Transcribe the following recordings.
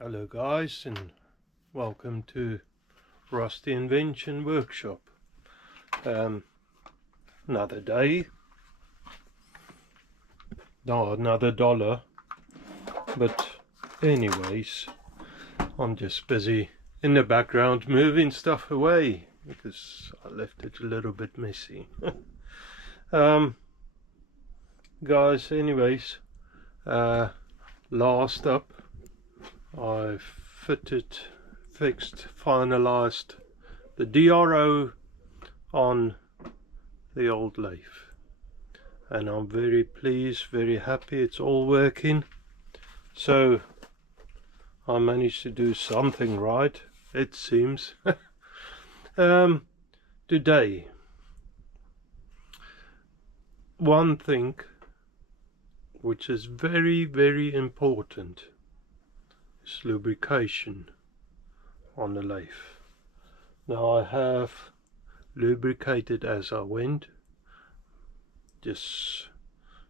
Hello guys, and welcome to Rusty Invention Workshop. Another day, no, another dollar, but anyways, I'm just busy in the background moving stuff away because I left it a little bit messy. Guys, anyways, last up, I've fixed, finalized the DRO on the old lathe, and I'm very pleased, very happy it's all working. So I managed to do something right, it seems. Today, one thing which is very, very important is lubrication on the lathe. Now I have lubricated as I went, just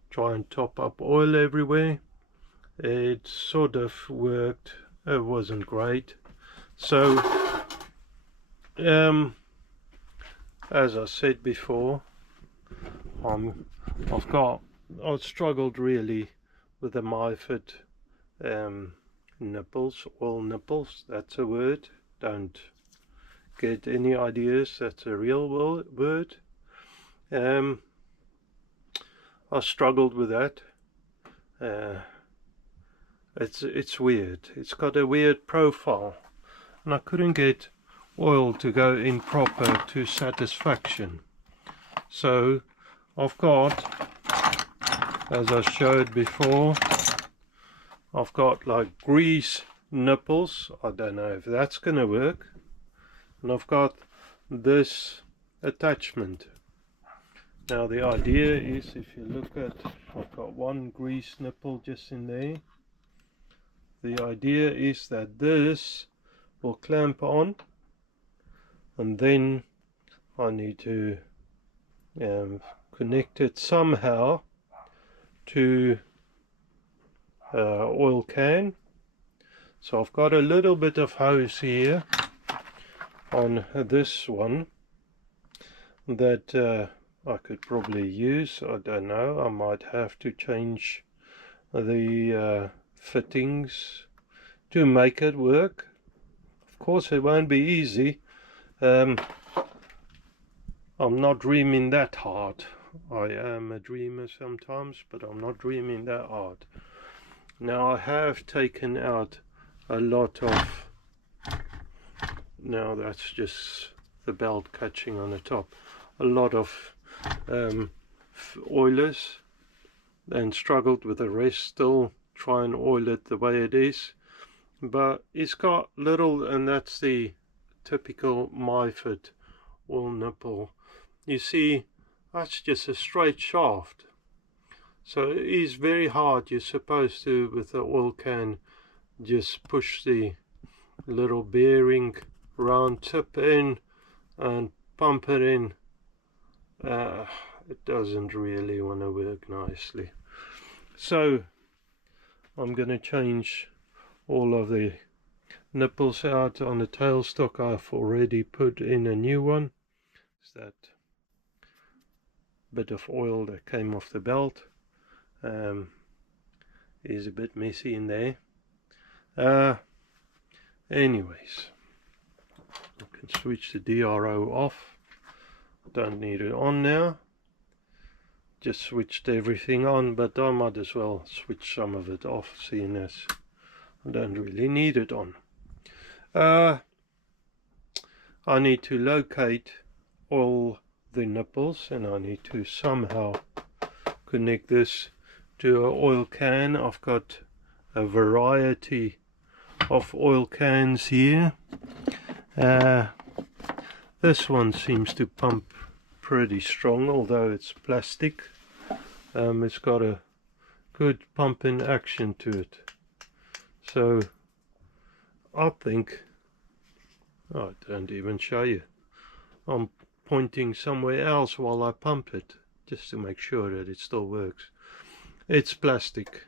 try and top up oil everywhere. It sort of worked, it wasn't great. So as I said before, I've struggled really with the Myford nipples, oil nipples, that's a word, don't get any ideas, that's a real word. I struggled with that. It's weird, it's got a weird profile, and I couldn't get oil to go in proper to satisfaction. So I've got, as I showed before, I've got like grease nipples. I don't know if that's gonna work. And I've got this attachment. Now the idea is, if you look at, I've got one grease nipple just in there. The idea is that this will clamp on, and then I need to connect it somehow to oil can. So I've got a little bit of hose here on this one that I could probably use. I don't know, I might have to change the fittings to make it work. Of course it won't be easy. I'm not dreaming that hard. I am a dreamer sometimes, but I'm not dreaming that hard. Now I have taken out a lot of, now that's just the belt catching on the top, a lot of oilers, and struggled with the rest. Still try and oil it the way it is, but it's got little, and that's the typical Myford oil nipple. You see, that's just a straight shaft, so it is very hard. You're supposed to, with the oil can, just push the little bearing round tip in and pump it in. It doesn't really want to work nicely. So I'm going to change all of the nipples out. On the tailstock I've already put in a new one. It's that bit of oil that came off the belt. Is a bit messy in there. Anyways, I can switch the DRO off. Don't need it on now. Just switched everything on, but I might as well switch some of it off, seeing as I don't really need it on. I need to locate all the nipples, and I need to somehow connect this to an oil can. I've got a variety of oil cans here. This one seems to pump pretty strong, although it's plastic. It's got a good pumping action to it. So I think, oh, I don't even show you, I'm pointing somewhere else while I pump it, just to make sure that it still works. It's plastic,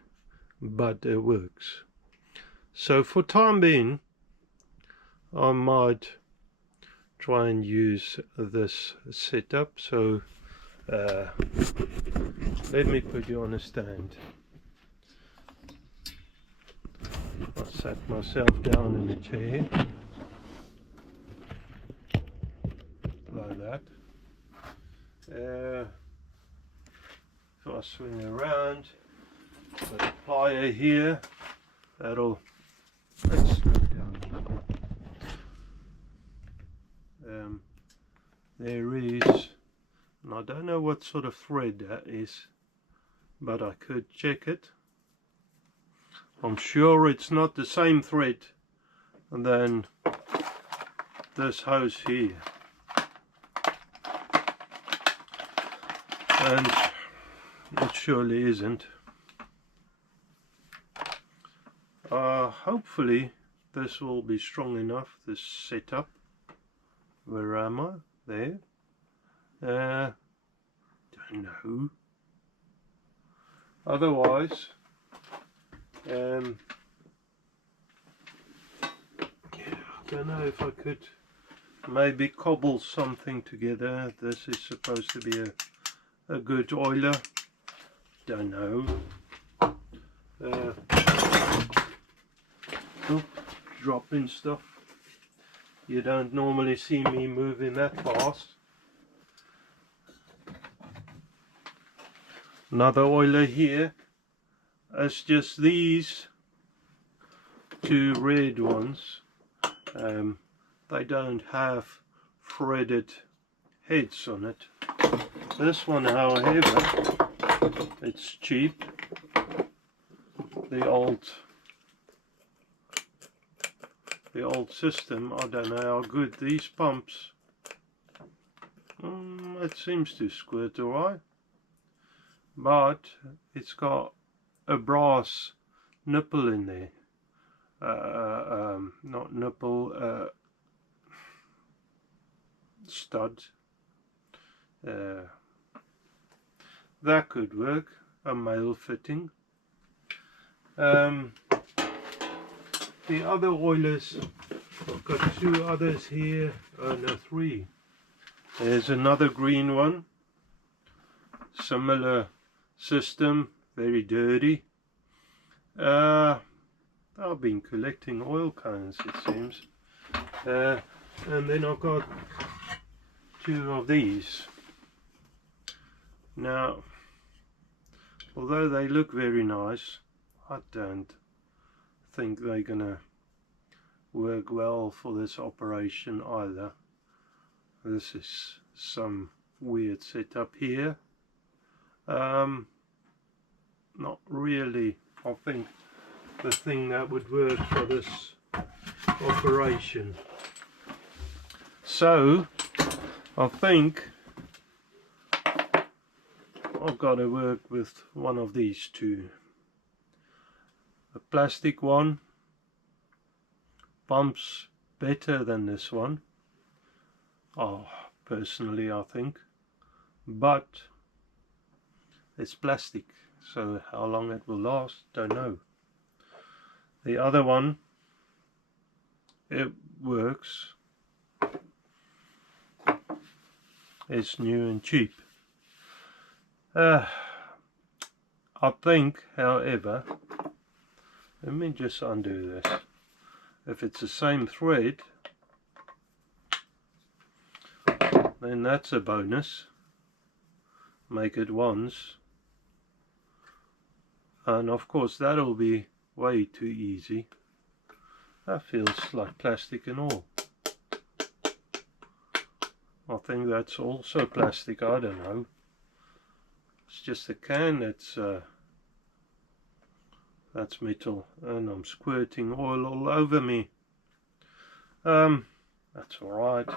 but it works. So for time being, I might try and use this setup. So let me put you on a stand. I sat myself down in a chair like that. If I swing around, got a plier here, let's snap down. There is, and I don't know what sort of thread that is, but I could check it. I'm sure it's not the same thread than this hose here, and it surely isn't. Hopefully this will be strong enough, this setup. Where am I? There. Don't know. Otherwise, yeah, I don't know if I could maybe cobble something together. This is supposed to be a good oiler. Don't know. Oh, dropping stuff. You don't normally see me moving that fast. Another oiler here. It's just these two red ones. They don't have threaded heads on it. This one, however, it's cheap. The old system, I don't know how good these pumps. It seems to squirt alright, but it's got a brass nipple in there. Not nipple, stud. That could work, a male fitting. The other oilers, I've got two others here, no, three. There's another green one, similar system, very dirty. I've been collecting oil cans, it seems. And then I've got two of these. Now, although they look very nice, I don't think they're gonna work well for this operation either. This is some weird setup here. Not really, I think, the thing that would work for this operation. So I think I've got to work with one of these two. The plastic one pumps better than this one, personally I think, but it's plastic, so how long it will last, don't know. The other one, it works, it's new and cheap. I think, however, let me just undo this. If it's the same thread, then that's a bonus. Make it once, and of course that'll be way too easy. That feels like plastic and all. I think that's also plastic, I don't know. It's just a can that's metal, and I'm squirting oil all over me. That's alright.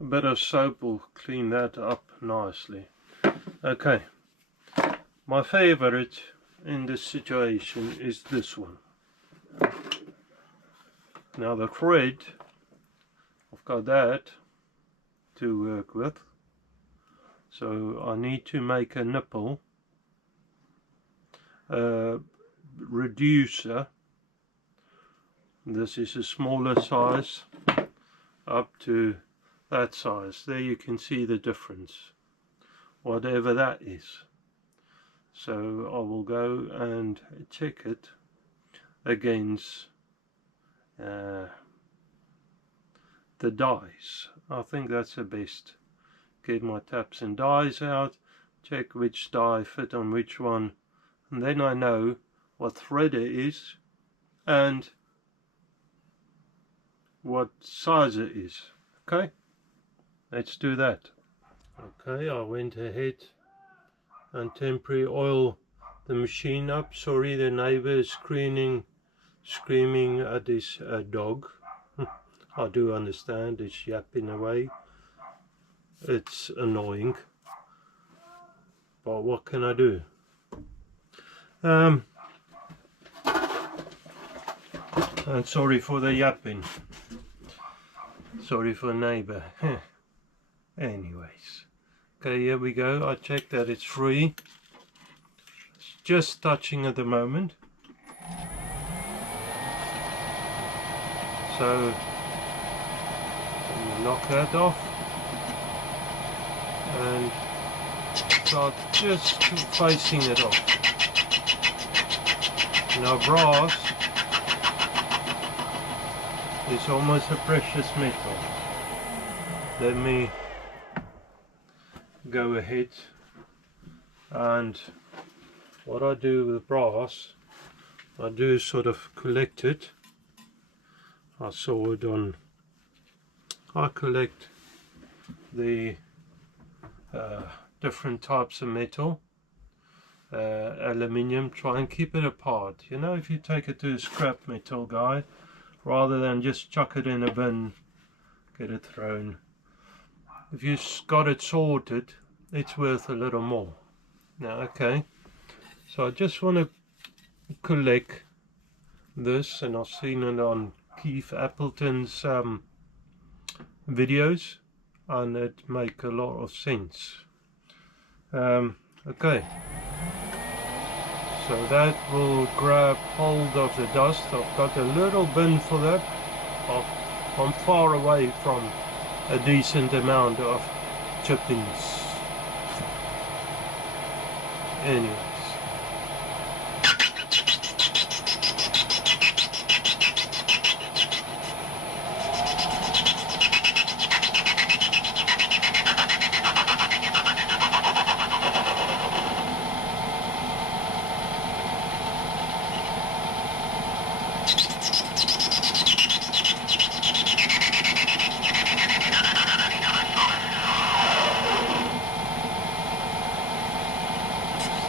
A bit of soap will clean that up nicely. Okay, my favorite in this situation is this one. Now the thread, I've got that to work with, so I need to make a nipple reducer. This is a smaller size up to that size. There you can see the difference, whatever that is. So I will go and check it against the dies. I think that's the best. Get my taps and dies out, check which die fit on which one, and then I know what thread it is and what size it is. Okay, let's do that. Okay, I went ahead and temporary oil the machine up. Sorry, the neighbor is screaming at his dog. I do understand, it's yapping away. It's annoying, but what can I do? And sorry for the yapping. Sorry for neighbor. Anyways, okay, here we go. I checked that it's free. It's just touching at the moment. So knock that off and start just facing it off. Now brass is almost a precious metal. Let me go ahead, and what I do with brass, I do sort of collect it. I saw it on, I collect the different types of metal, aluminium, try and keep it apart. You know, if you take it to a scrap metal guy, rather than just chuck it in a bin, get it thrown. If you've got it sorted, it's worth a little more. Now, okay, so I just want to collect this, and I've seen it on Keith Appleton's videos, and it make a lot of sense. Okay, so that will grab hold of the dust. I've got a little bin for that. I'm far away from a decent amount of chippings. Anyways,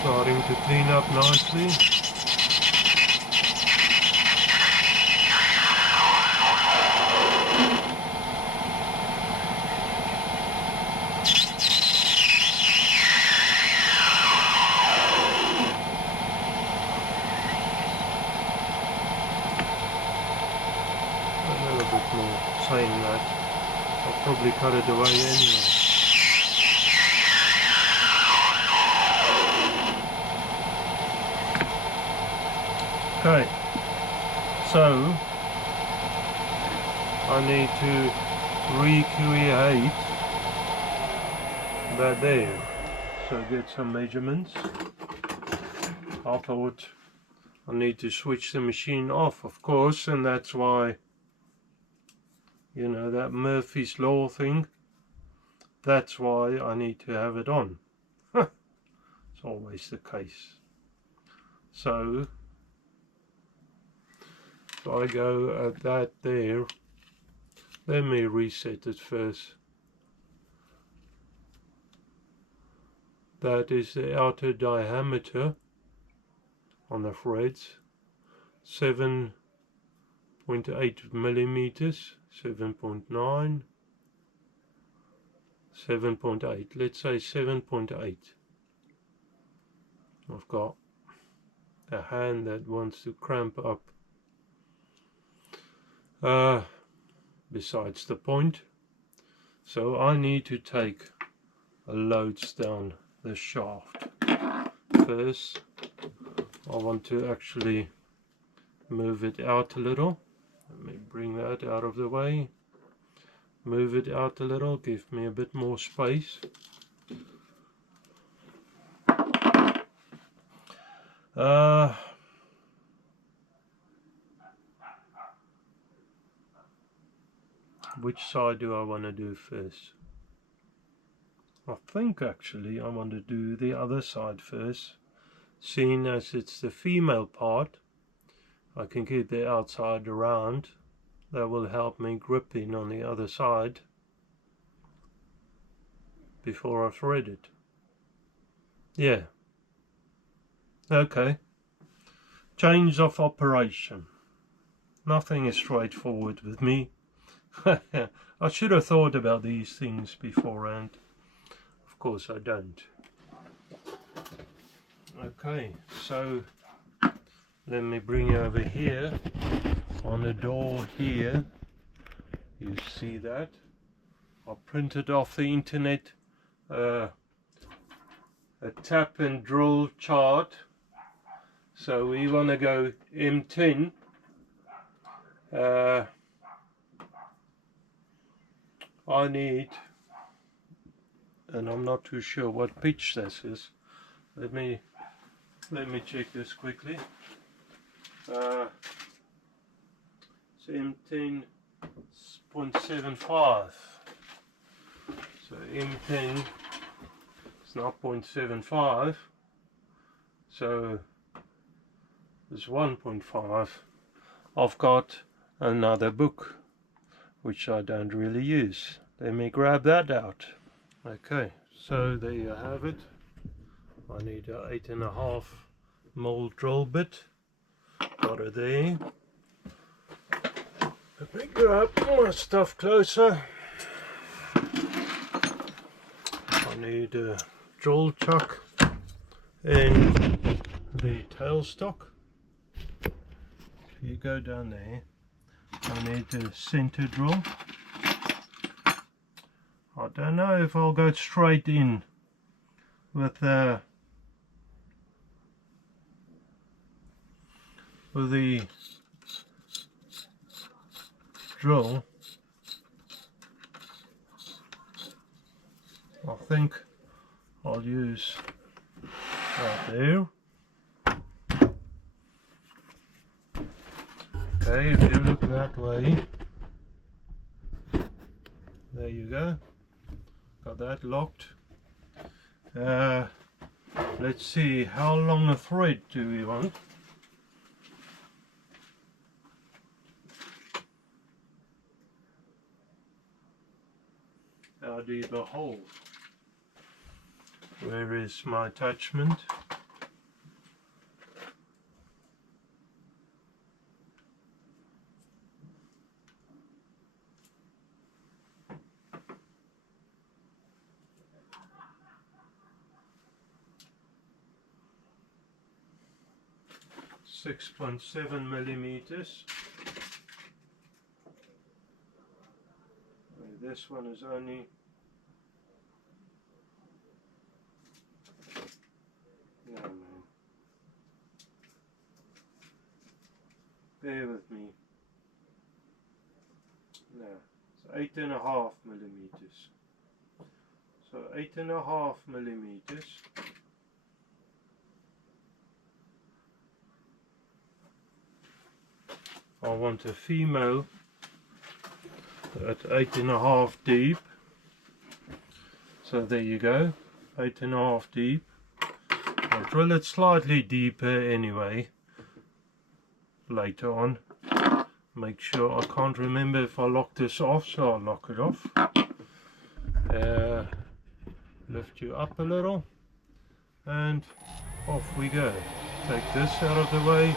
starting to clean up nicely. A little bit more saying that. I'll probably cut it away anyway. Okay, so I need to recreate that there. So get some measurements. I thought I need to switch the machine off, of course, and that's why, you know, that Murphy's Law thing, that's why I need to have it on. It's always the case. So if I go at that there, let me reset it first. That is the outer diameter on the threads, 7.8 millimeters, 7.9, 7.8, let's say 7.8. I've got a hand that wants to cramp up. Besides the point, so I need to take a loads down the shaft. First I want to actually move it out a little. Let me bring that out of the way. Move it out a little, give me a bit more space. Which side do I want to do first? I think actually I want to do the other side first. Seeing as it's the female part, I can keep the outside around. That will help me gripping on the other side before I thread it. Yeah. Okay. Change of operation. Nothing is straightforward with me. I should have thought about these things beforehand. Of course I don't. Okay, so let me bring you over here on the door here. You see that? I printed off the internet a tap and drill chart. So we want to go M10. I need, and I'm not too sure what pitch this is. Let me check this quickly. It's M10.75. So M10 is not 0.75. So it's 1.5. I've got another book which I don't really use. Let me grab that out. Okay, so there you have it. I need an 8.5 mil drill bit. Got it there. Let me grab my stuff closer. I need a drill chuck and the tailstock. If you go down there, I need a center drill. I don't know if I'll go straight in with the drill. I think I'll use right there. Okay, if you look that way, there you go. Got that locked. Let's see, how long a thread do we want? How deep a hole? Where is my attachment? $6.7 mm. This one is only no man. Bear with me. No, it's 8.5 millimeters. So 8.5 millimeters. I want a female at 8.5 deep. So there you go, 8.5 deep. I'll drill it slightly deeper anyway later on. Make sure, I can't remember if I lock this off, so I'll lock it off. Lift you up a little and off we go. Take this out of the way.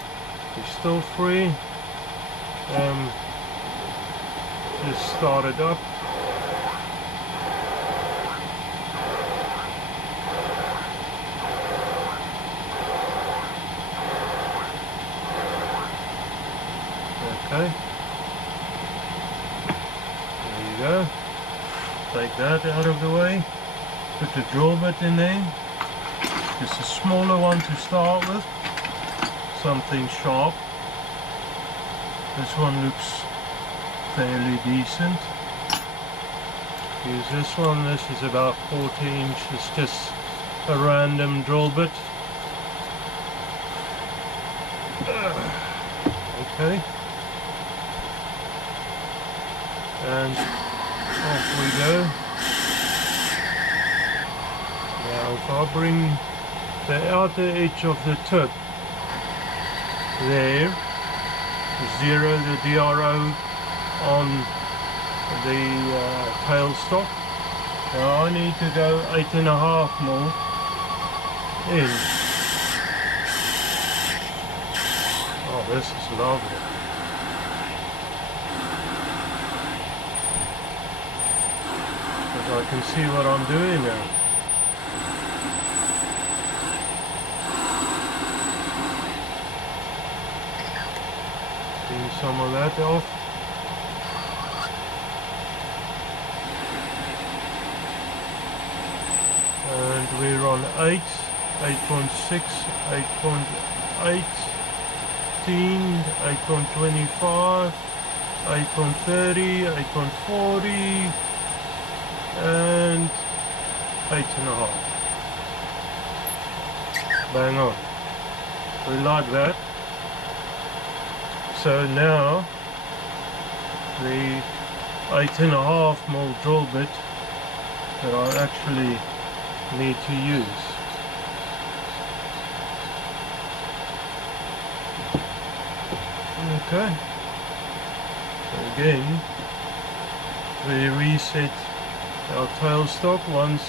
It's still free. Just start it up. Okay. There you go. Take that out of the way. Put the drill bit in there. Just a smaller one to start with. something sharp. This one looks fairly decent. Use this one. This is about 40 inch. It's just a random drill bit. Okay. And off we go. Now if I bring the outer edge of the tip there, zero the DRO on the tailstock. Now I need to go 8.5 mil in. Oh, this is lovely. Because I can see what I'm doing now. Some of that off. And we're on 8, 8.6, 8.18, 8.25, 8.30, 8.40 and 8.5. Bang on. We like that. So now the 8.5 mil drill bit that I actually need to use. Okay. So again, we reset our tailstock once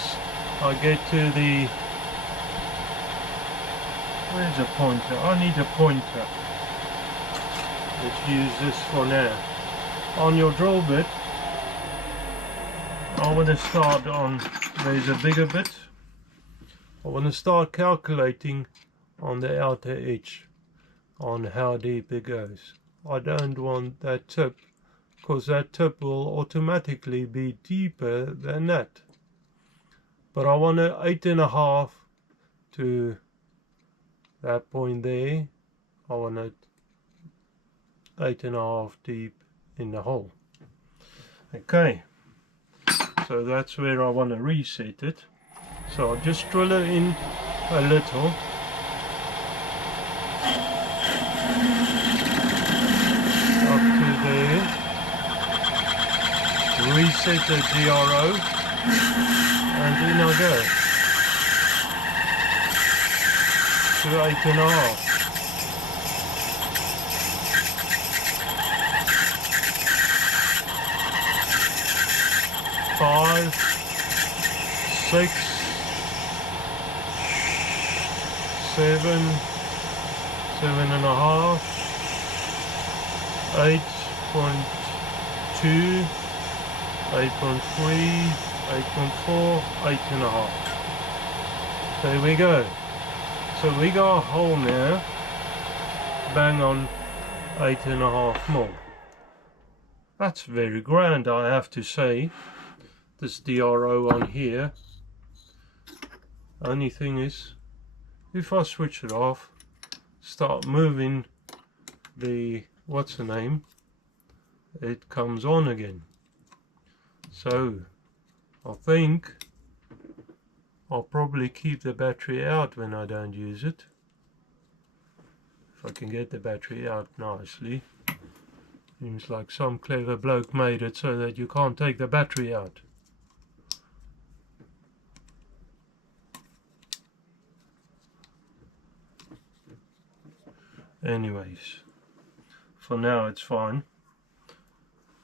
I get to the, where's a pointer? I need a pointer. Let's use this for now. On your drill bit, I want to start on, there's a bigger bit. I want to start calculating on the outer edge on how deep it goes. I don't want that tip, because that tip will automatically be deeper than that. But I want to 8.5 to that point there. I want it 8.5 deep in the hole. Okay, so that's where I want to reset it. So I'll just drill it in a little. Up to there. Reset the DRO. And in I go. To 8.5. 5, 6, 7, 7.5, 8.2, 8.3, 8.4, 8.5. There we go. So we got a hole now, bang on 8.5 mil. That's very grand, I have to say. This DRO on here. Only thing is, if I switch it off, start moving the, what's the name, it comes on again. So I think I'll probably keep the battery out when I don't use it. If I can get the battery out nicely. Seems like some clever bloke made it so that you can't take the battery out. Anyways, for now it's fine.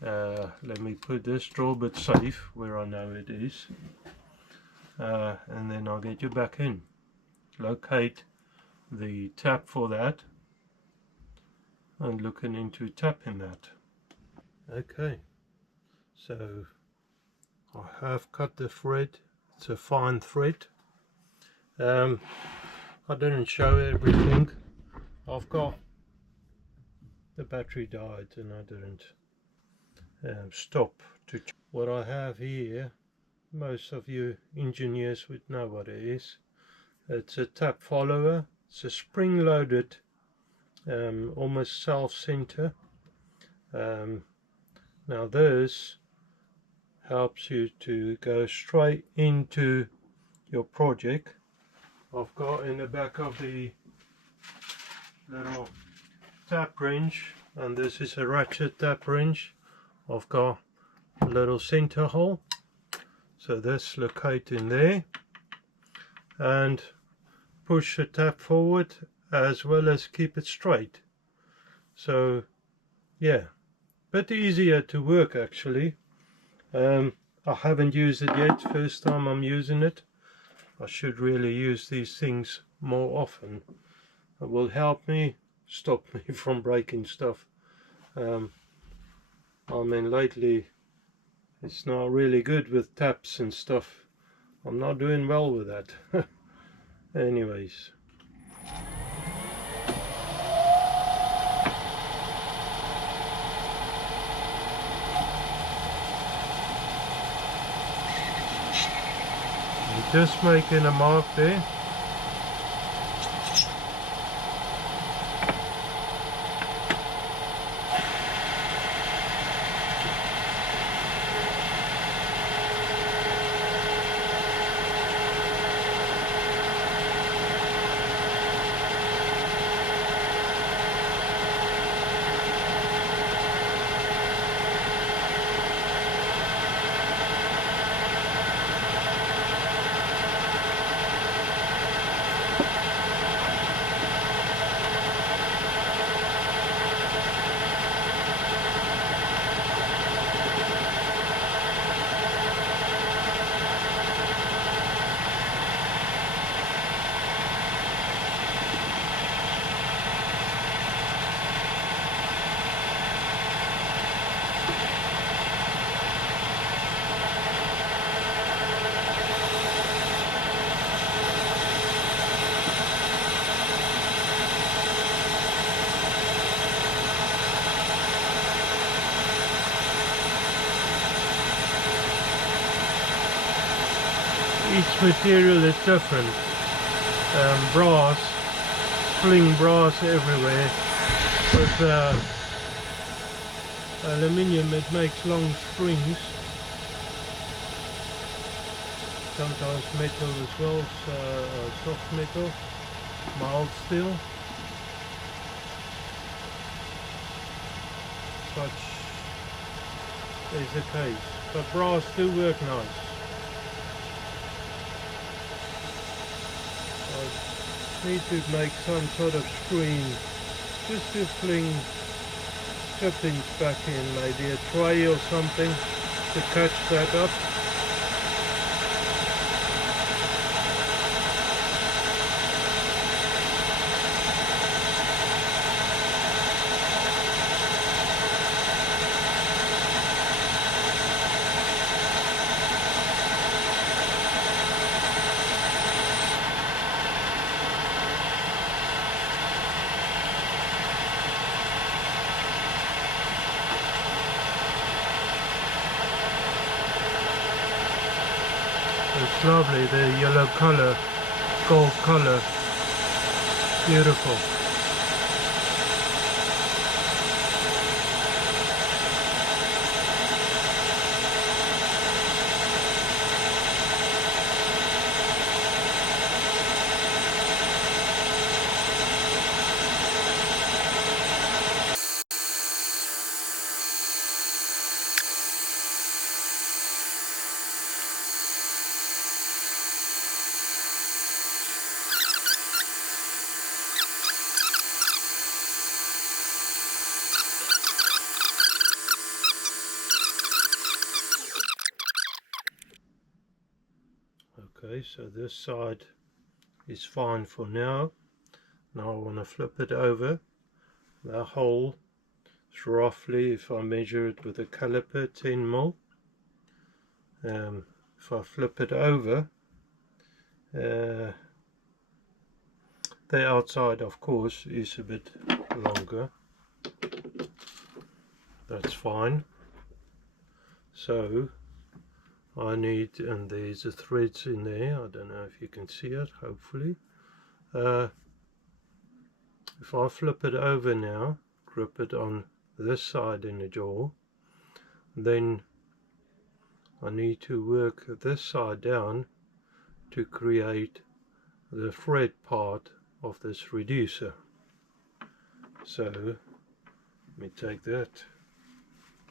Let me put this drill bit safe where I know it is, and then I'll get you back in. Locate the tap for that and looking into tapping that. Okay, so I have cut the thread. It's a fine thread. I didn't show everything. I've got the battery died and I didn't stop to what I have here. Most of you engineers would know what it is. It's a tap follower. It's a spring loaded almost self-center. Now this helps you to go straight into your project. I've got in the back of the little tap wrench, and this is a ratchet tap wrench, I've got a little center hole, so this locate in there and push the tap forward as well as keep it straight. So yeah, bit easier to work actually. I haven't used it yet, first time I'm using it. I should really use these things more often. It will help me, stop me from breaking stuff. I mean, lately it's not really good with taps and stuff. I'm not doing well with that. Anyways. I'm just making a mark there. Each material is different. Brass, fling brass everywhere. With aluminium, it makes long strings. Sometimes metal as well, soft metal, mild steel. Such is the case. But brass do work nice. I need to make some sort of screen just to fling clippings back in, maybe a tray or something to catch that up. It's lovely, the yellow color, gold color, beautiful. Okay, so this side is fine for now. Now I want to flip it over. The hole is roughly, if I measure it with a caliper, 10 mil. If I flip it over, the outside of course is a bit longer. That's fine. So I need, and there's the threads in there, I don't know if you can see it, hopefully. If I flip it over now, grip it on this side in the jaw, then I need to work this side down to create the thread part of this reducer. So let me take that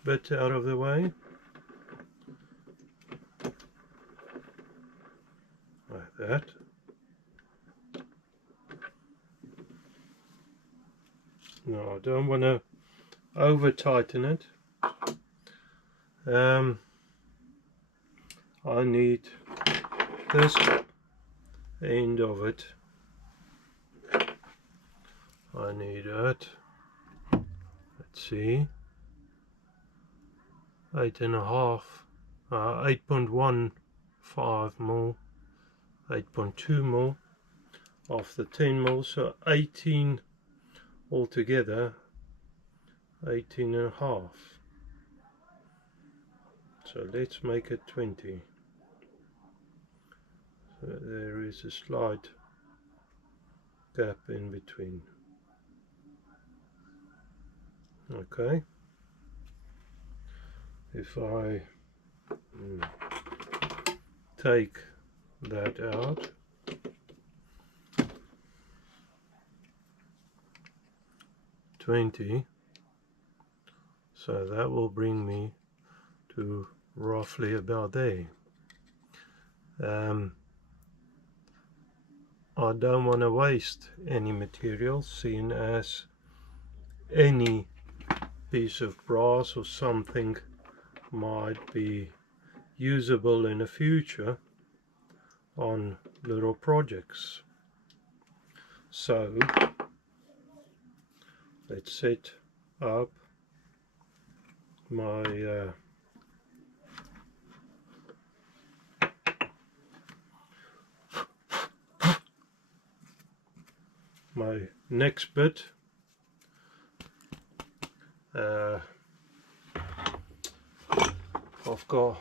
bit out of the way, like that. No, I don't want to over tighten it. I need this end of it. I need it. Let's see. 8.15 mil, 8.2 mil of the 10 mil, so 18 altogether, 18 and a half. So let's make it 20. So there is a slight gap in between. Okay. If I take that out, so that will bring me to roughly about there. I don't want to waste any material, seeing as any piece of brass or something might be usable in the future on little projects. So let's set up my my next bit. I've got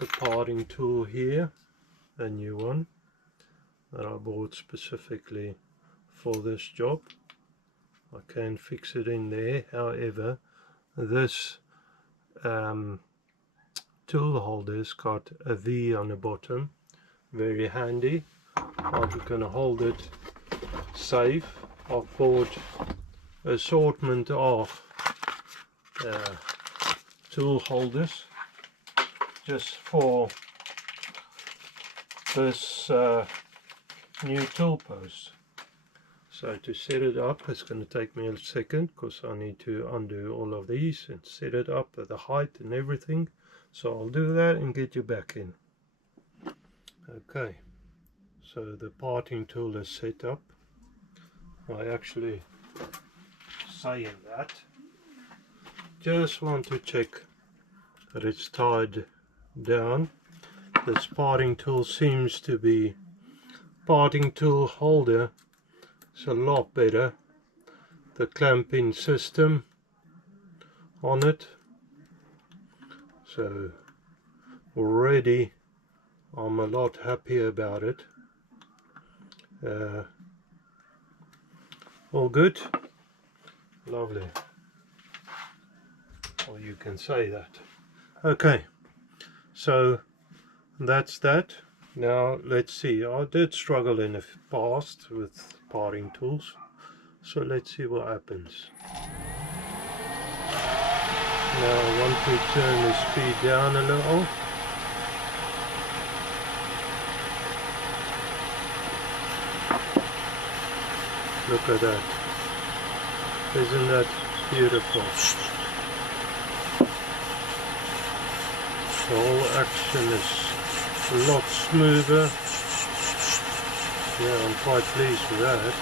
the parting tool here, a new one that I bought specifically for this job. I can fix it in there, however this tool holder's got a V on the bottom, very handy. I'm going to hold it safe. I've bought assortment of tool holders just for this new tool post. So to set it up, it's going to take me a second because I need to undo all of these and set it up at the height and everything. So I'll do that and get you back in. Okay, so the parting tool is set up. I actually saying that, just want to check that it's tied down. This parting tool seems to be, parting tool holder is a lot better. The clamping system on it, so already I'm a lot happier about it. All good, lovely. Well, you can say that. Okay, so that's that. Now let's see, I did struggle in the past with parting tools, so let's see what happens. Now I want to turn the speed down a little. Look at that. Isn't that beautiful? The whole action is a lot smoother. Yeah, I'm quite pleased with that.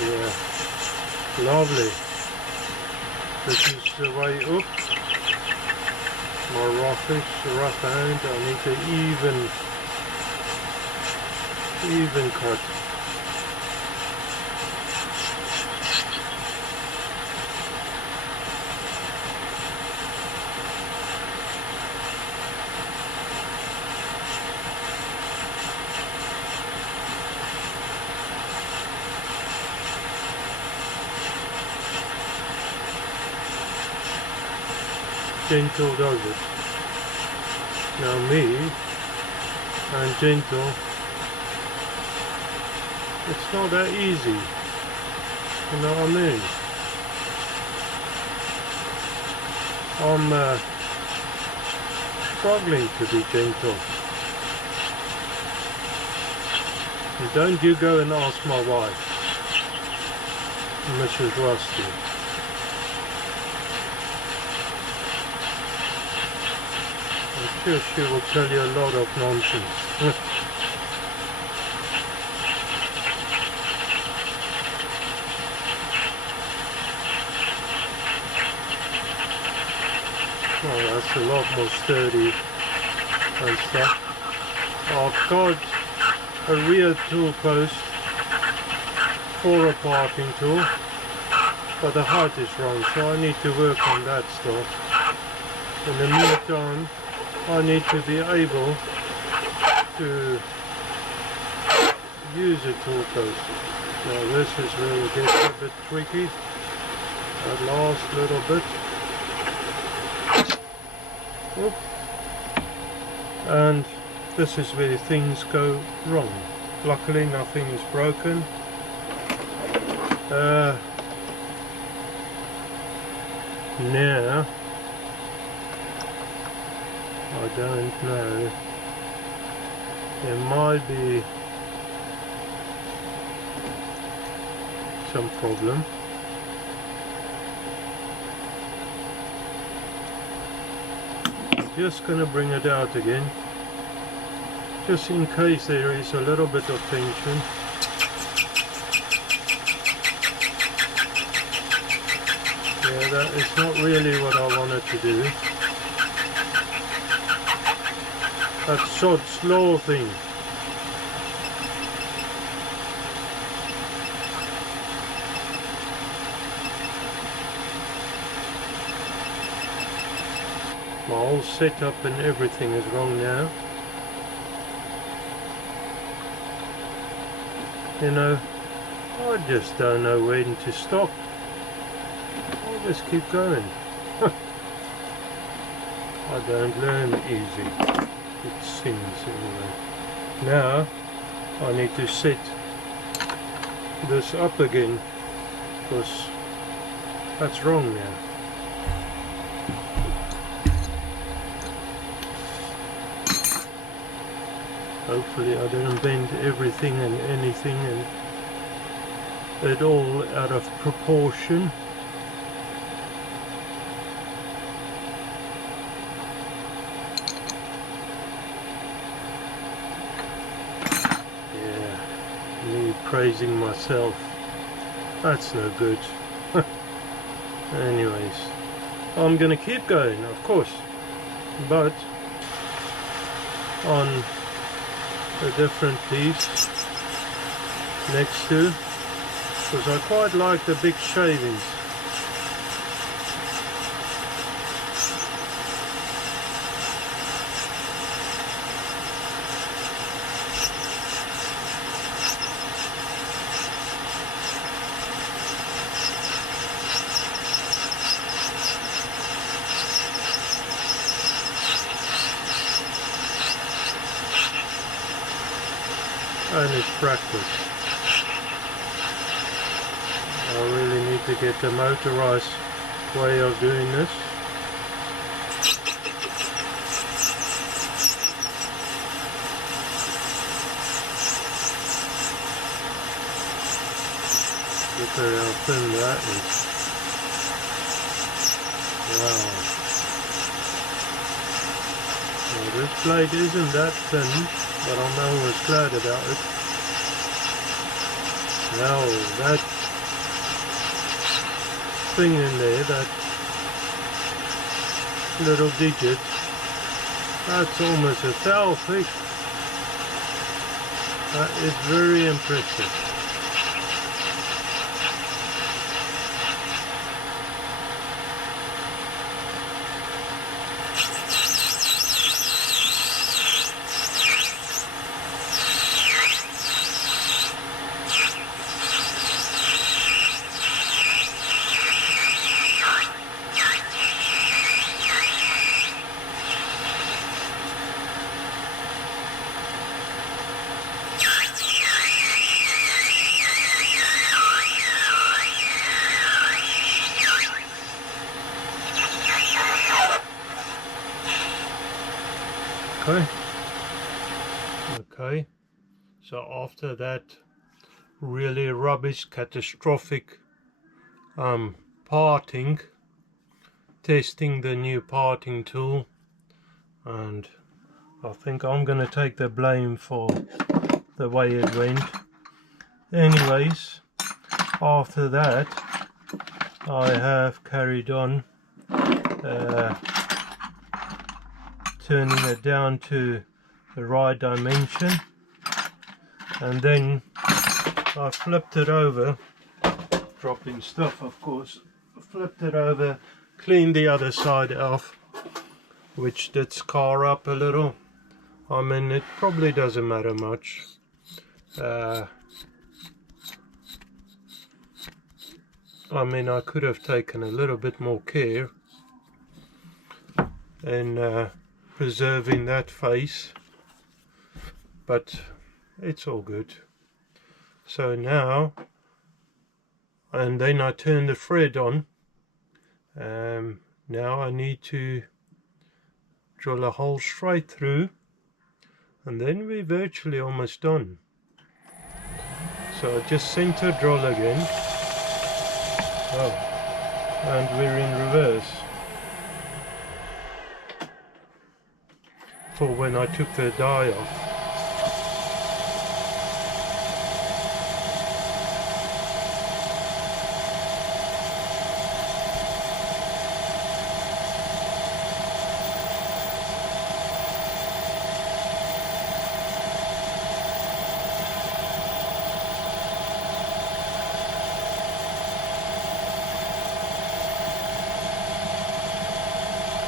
Yeah, lovely. This is the way up. My rough hand, I need to even cut. gentle does it. Now me and gentle, it's not that easy, you know what I mean? I'm struggling to be gentle. And don't you go and ask my wife, Mrs. Rusty. I'm sure she will tell you a lot of nonsense. Oh, that's a lot more sturdy and stuff. I've got a rear tool post for a parting tool, but the height is wrong, so I need to work on that stuff. In the meantime, I need to be able to use a tool post. Now this is where it gets a bit tricky, that last little bit. Oop. And this is where things go wrong. Luckily nothing is broken. Now I don't know, there might be some problem. I'm just gonna bring it out again, just in case there is a little bit of tension. Yeah, that is not really what I wanted to do. That sod's law thing. My whole setup and everything is wrong now. You know, I just don't know when to stop. I'll just keep going. I don't learn easy, it seems anyway. Now I need to set this up again, because that's wrong now. Hopefully I didn't bend everything and anything and it all out of proportion. Yeah, me praising myself, that's no good. Anyways, I'm gonna keep going, of course, but on a different piece next to, because I quite like the big shavings. And it's practice. I really need to get the motorized way of doing this. Look at how thin that is. Wow. Well, this blade isn't that thin, but I'm always glad about it. Now that thing in there, that little digit, that's almost a thou thick. That is very impressive. Okay, so after that really rubbish, catastrophic parting, testing the new parting tool, and I think I'm gonna take the blame for the way it went. Anyways, after that I have carried on turning it down to the right dimension, and then I flipped it over, dropping stuff of course, flipped it over, cleaned the other side off, which did scar up a little. I mean, it probably doesn't matter much. I mean, I could have taken a little bit more care in preserving that face, but it's all good. So now, and then I turn the thread on. Now I need to drill a hole straight through, and then we're virtually almost done. So I just center drill again. Oh, and we're in reverse for when I took the die off.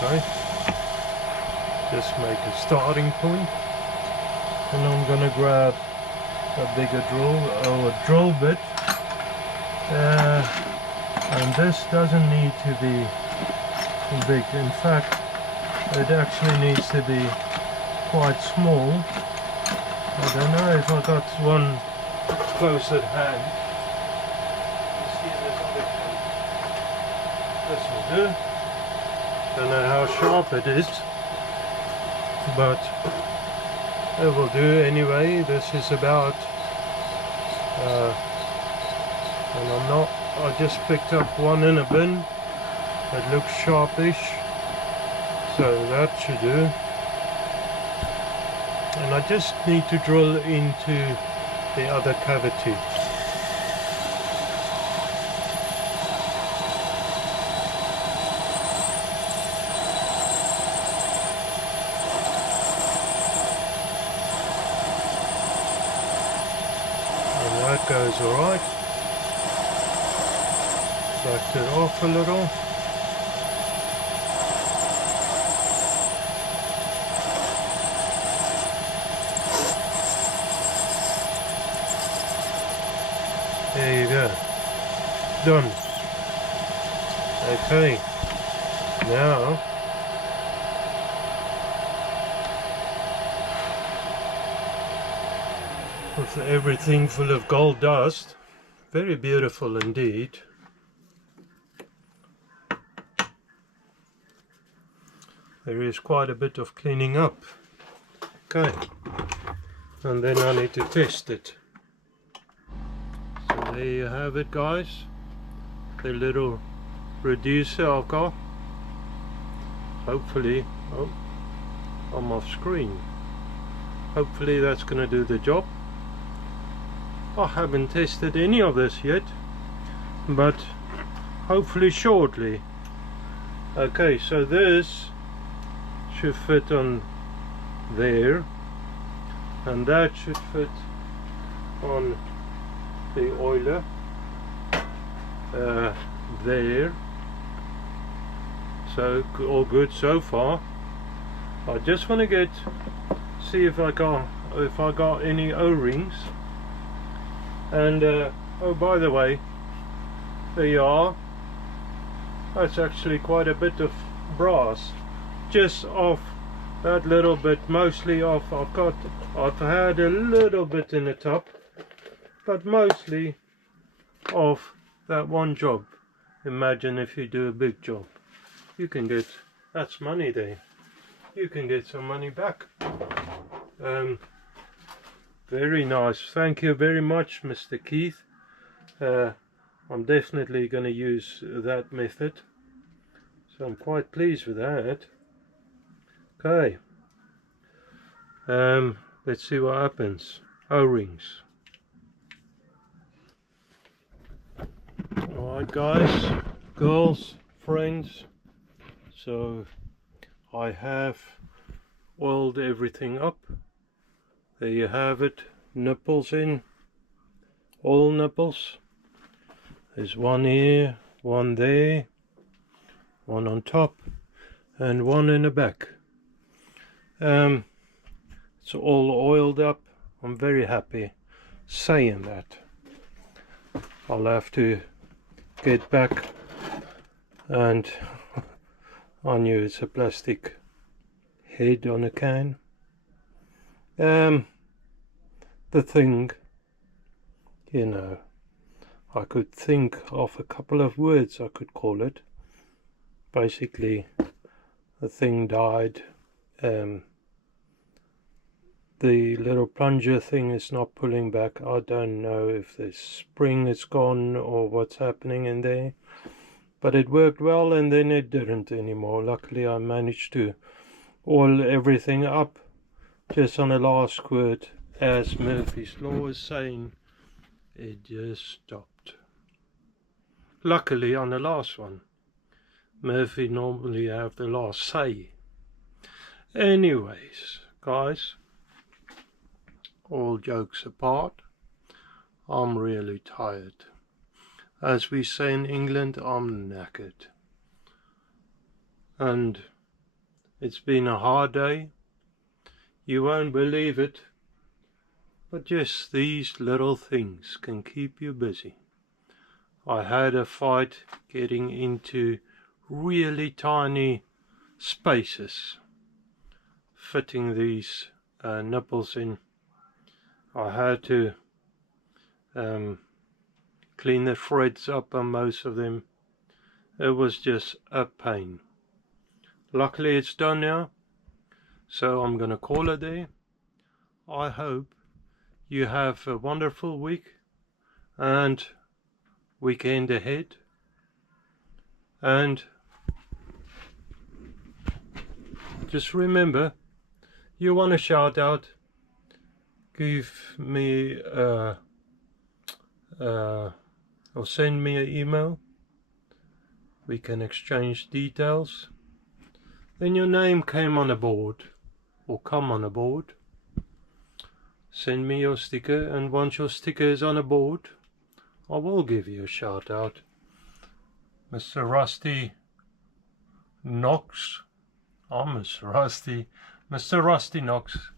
Okay, just make a starting point, and I'm gonna grab a bigger drill or a drill bit, and this doesn't need to be big. In fact, it actually needs to be quite small. I don't know if I got one close at hand. You see this other one. This will do. Don't know how sharp it is, but it will do anyway. This is about, and I just picked up one in a bin. It looks sharpish, so that should do. And I just need to drill into the other cavity. That goes alright. Backed it off a little. There you go. Done. Okay. Now with everything full of gold dust, very beautiful indeed. There is quite a bit of cleaning up. Okay, and then I need to test it. So there you have it, guys, the little reducer I've got. Hopefully, oh, I'm off screen. Hopefully that's going to do the job. I haven't tested any of this yet, but hopefully shortly. Okay, so this should fit on there, and that should fit on the oiler there. So all good so far. I just want to see if I got any O-rings. And oh, by the way, there you are. That's actually quite a bit of brass, just off that little bit, mostly off. I've had a little bit in the top, but mostly off that one job. Imagine if you do a big job, you can get, that's money there. you can get some money back. Very nice. Thank you very much, Mr. Keith. I'm definitely going to use that method. So I'm quite pleased with that. Okay. Let's see what happens. O-rings. Alright guys, girls, friends. So I have oiled everything up. There you have it. Nipples in. Oil nipples. There's one here, one there, one on top, and one in the back. It's all oiled up. I'm very happy saying that. I'll have to get back, and I knew it's a plastic head on a can. The thing, you know, I could think of a couple of words I could call it. Basically, the thing died. The little plunger thing is not pulling back. I don't know if the spring is gone or what's happening in there. But it worked well, and then it didn't anymore. Luckily I managed to oil everything up just on the last squirt. As Murphy's Law is saying, it just stopped. Luckily on the last one. Murphy normally have the last say. Anyways, guys, all jokes apart, I'm really tired. As we say in England, I'm knackered. And it's been a hard day. You won't believe it, but just these little things can keep you busy. I had a fight getting into really tiny spaces, fitting these nipples in. I had to clean the threads up on most of them. It was just a pain. Luckily it's done now, so I'm gonna call it there. I hope you have a wonderful week and weekend ahead, and just remember, you want a shout out, give me or send me an email. We can exchange details. Then your name came on a board, or come on a board. Send me your sticker, and once your sticker is on a board, I will give you a shout out. Mr. Rusty Knox. I'm Mr. Rusty. Mr. Rusty Knox.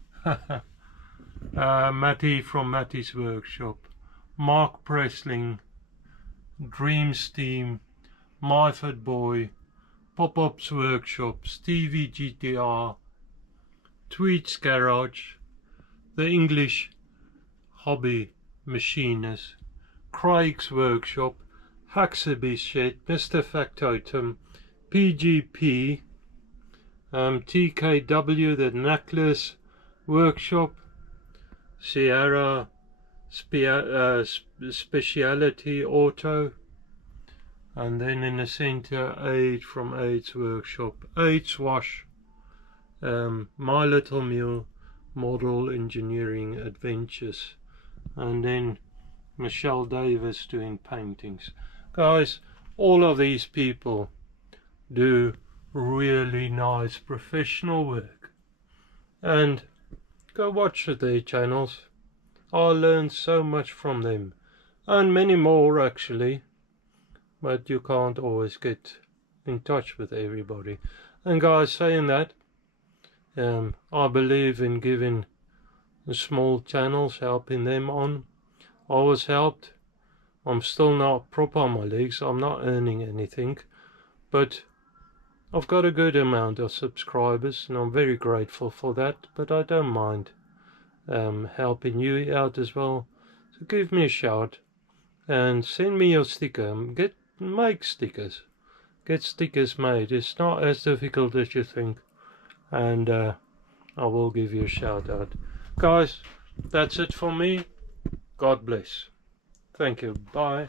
Matty from Matty's Workshop. Mark Pressling. Dream Steam. Myford Boy. Pop-Up's Workshop. Stevie GTR. Tweet's Garage. The English Hobby Machinist. Craig's Workshop. Haxaby's Shed. Mr. Factotum. PGP. TKW, the Necklace Workshop. Sierra Speciality Auto. And then in the center, Aid from Aid's Workshop. Aid's Wash. My Little Mule. Model Engineering Adventures. And then Michelle Davis doing paintings. Guys, all of these people do really nice professional work, and go watch their channels. I learned so much from them, and many more actually, but you can't always get in touch with everybody. And guys, saying that, I believe in giving the small channels, helping them on. I was helped. I'm still not proper on my legs. I'm not earning anything, but I've got a good amount of subscribers, and I'm very grateful for that. But I don't mind helping you out as well. So give me a shout and send me your sticker. Make stickers. Get stickers made. It's not as difficult as you think. and I will give you a shout out. Guys, that's it for me. God bless. Thank you. Bye.